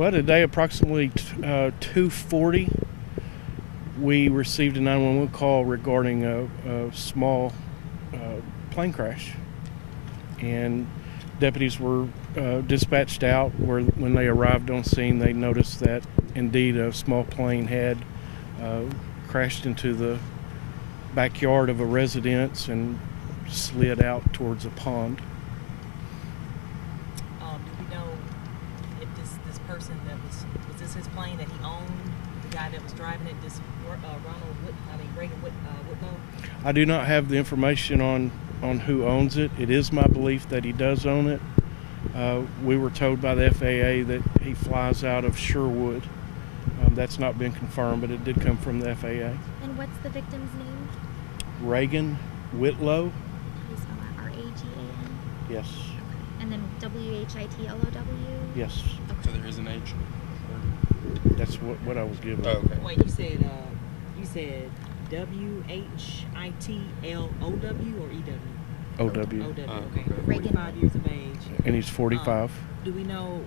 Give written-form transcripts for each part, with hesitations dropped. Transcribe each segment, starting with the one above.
Well, today approximately 2:40, we received a 911 call regarding a small plane crash, and deputies were dispatched out. When they arrived on scene, they noticed that indeed a small plane had crashed into the backyard of a residence and slid out towards a pond. Do we know if this person that was this his plane that he owned, the guy that was driving it, this Reagan Whitlow? I do not have the information on who owns it. It is my belief that he does own it. We were told by the FAA that he flies out of Sherwood. That's not been confirmed, but it did come from the FAA. And what's the victim's name? Reagan Whitlow. How do you spell that? R-A-G-A-N? Yes. Okay. And then W-H-I-T-L-O-W? Yes. Okay. So there is an H? That's what I was given. Oh, okay. Wait, you said W-H-I-T-L-O-W or E-W? O-W. O-W, Oh, okay. okay. 45 years of age. And he's 45. Do we know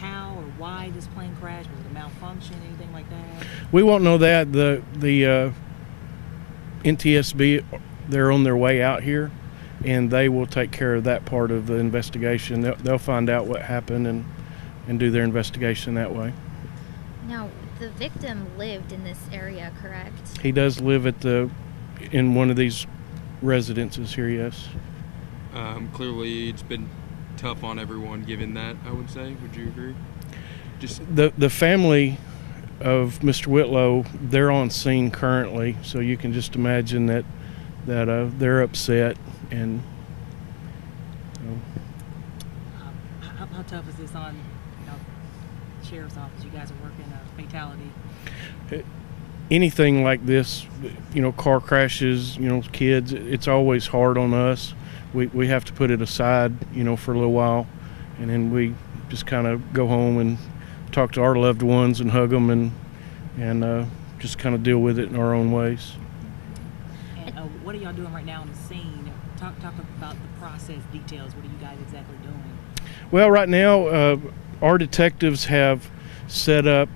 how or why this plane crashed? Was it a malfunction, anything like that? We won't know that. The NTSB, they're on their way out here, and they will take care of that part of the investigation. They'll find out what happened and do their investigation that way. Now, the victim lived in this area, correct? He does live in one of these residences here, yes. Clearly, it's been tough on everyone given that, I would say. Would you agree? Just The family of Mr. Whitlow, they're on scene currently, so you can just imagine that they're upset and. How tough is this on the sheriff's office? You guys are working a fatality. Anything like this, car crashes, kids, it's always hard on us. We have to put it aside, for a little while, and then we just kind of go home and talk to our loved ones and hug them and just kind of deal with it in our own ways. And what are y'all doing right now on the scene? Talk about the process details. What are you guys exactly doing? Well, right now, our detectives have set up,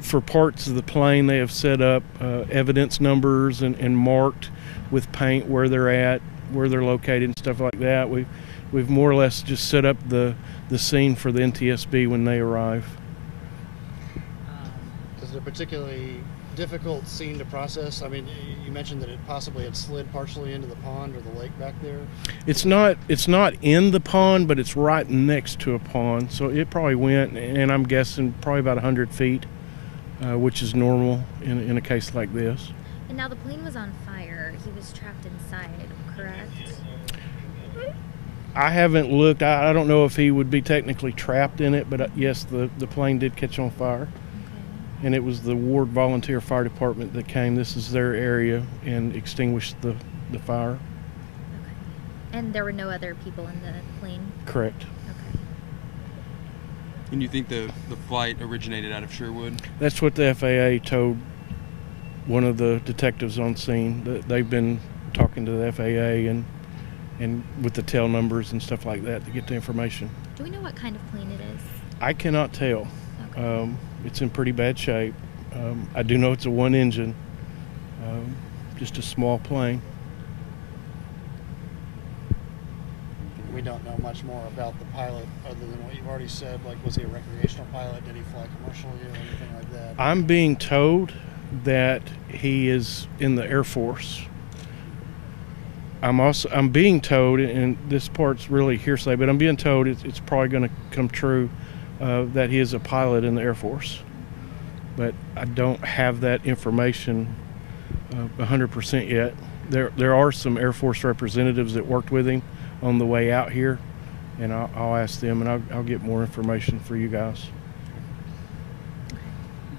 for parts of the plane, they have set up evidence numbers and marked with paint where they're at, where they're located and stuff like that. We've more or less just set up the scene for the NTSB when they arrive. Is it a particularly difficult scene to process? I mean, you mentioned that it possibly had slid partially into the pond or the lake back there. It's not in the pond, but it's right next to a pond, so it probably went, and I'm guessing probably about 100 feet, which is normal in a case like this. And now the plane was on fire. He was trapped inside, correct? I haven't looked. I don't know if he would be technically trapped in it, but yes, the plane did catch on fire. Okay. And it was the Ward Volunteer Fire Department that came. This is their area, and extinguished the fire. Okay. And there were no other people in the plane? Correct. Okay. and you think the flight originated out of Sherwood? That's what the FAA told one of the detectives on scene. They've been talking to the FAA and with the tail numbers and stuff like that to get the information. Do we know what kind of plane it is? I cannot tell. Okay. It's in pretty bad shape. I do know it's a one engine, just a small plane. We don't know much more about the pilot other than what you've already said. Like, was he a recreational pilot? Did he fly commercially or anything like that? I'm being told that he is in the Air Force. I'm being told, and this part's really hearsay, but I'm being told it's probably going to come true that he is a pilot in the Air Force. But I don't have that information 100% yet. There are some Air Force representatives that worked with him on the way out here, and I'll ask them, and I'll get more information for you guys.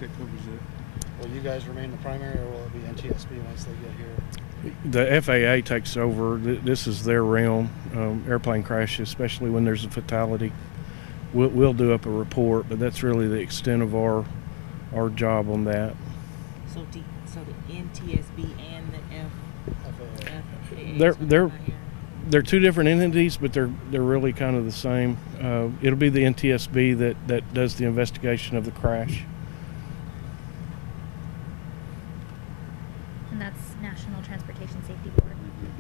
That covers it. Will you guys remain the primary, or will it be NTSB once they get here? The FAA takes over. This is their realm. Airplane crashes, especially when there's a fatality. We'll do up a report, but that's really the extent of our job on that. So the NTSB and the FAA. They're they're two different entities, but they're really kind of the same. It'll be the NTSB that does the investigation of the crash. And that's National Transportation Safety Board.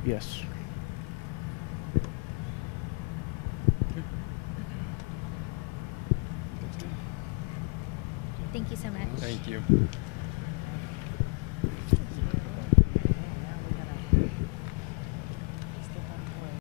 Yes. Thank you so much. Thank you.